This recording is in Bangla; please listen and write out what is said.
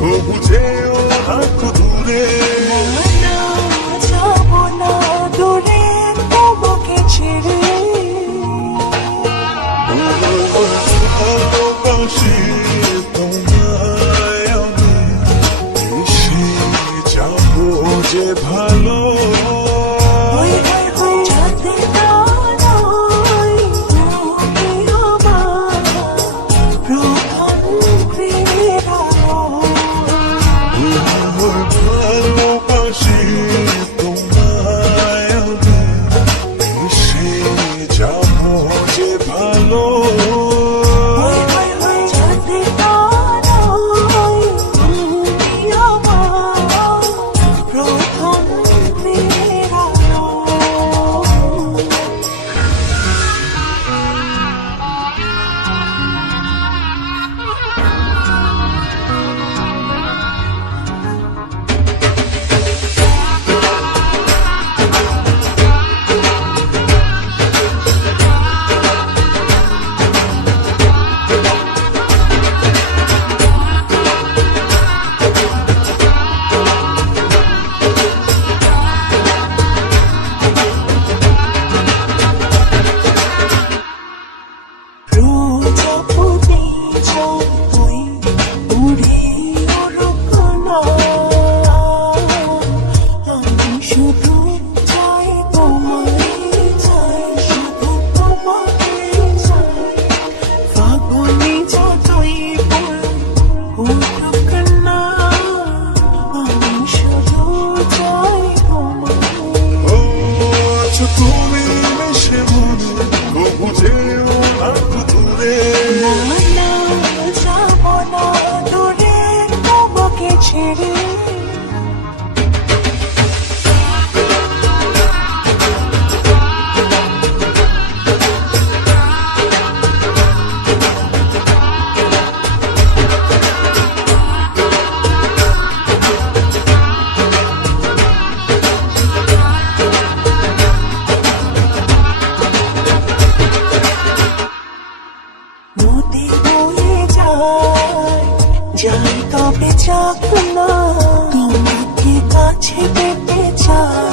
তবু যেও রাখো দূরে। যাব না দূরে তোমাকে ছেড়ে, ভালোবাসি তোমায় আমি, এসে যাবো যে ভালো। যাতে না নয় তুমি আমার প্রথম প্রেমের আলো। ভালোবাসি তোমায় আমি, এসে যাবো যে ভালো। যাতে না নয় তুমি আমার প্রথম প্রেমের আলো। প্রজাপতি যতই উড়ে উড়ুক না, আমি শুধু চাই তোমায়, চাই শুধু তোমাকে চাই। ফাগুনে যতই ফুল ফুটুক না, আমি শুধু চাই তোমায়। ও আছো তুমি মিশে মনে, তবু যেও রাখো দূরে। যাব না দূরে তোমাকে ছেড়ে। নদী বয়ে যায়, যাই তবে যাক না, তোমাকে কাছে পেতে চাই।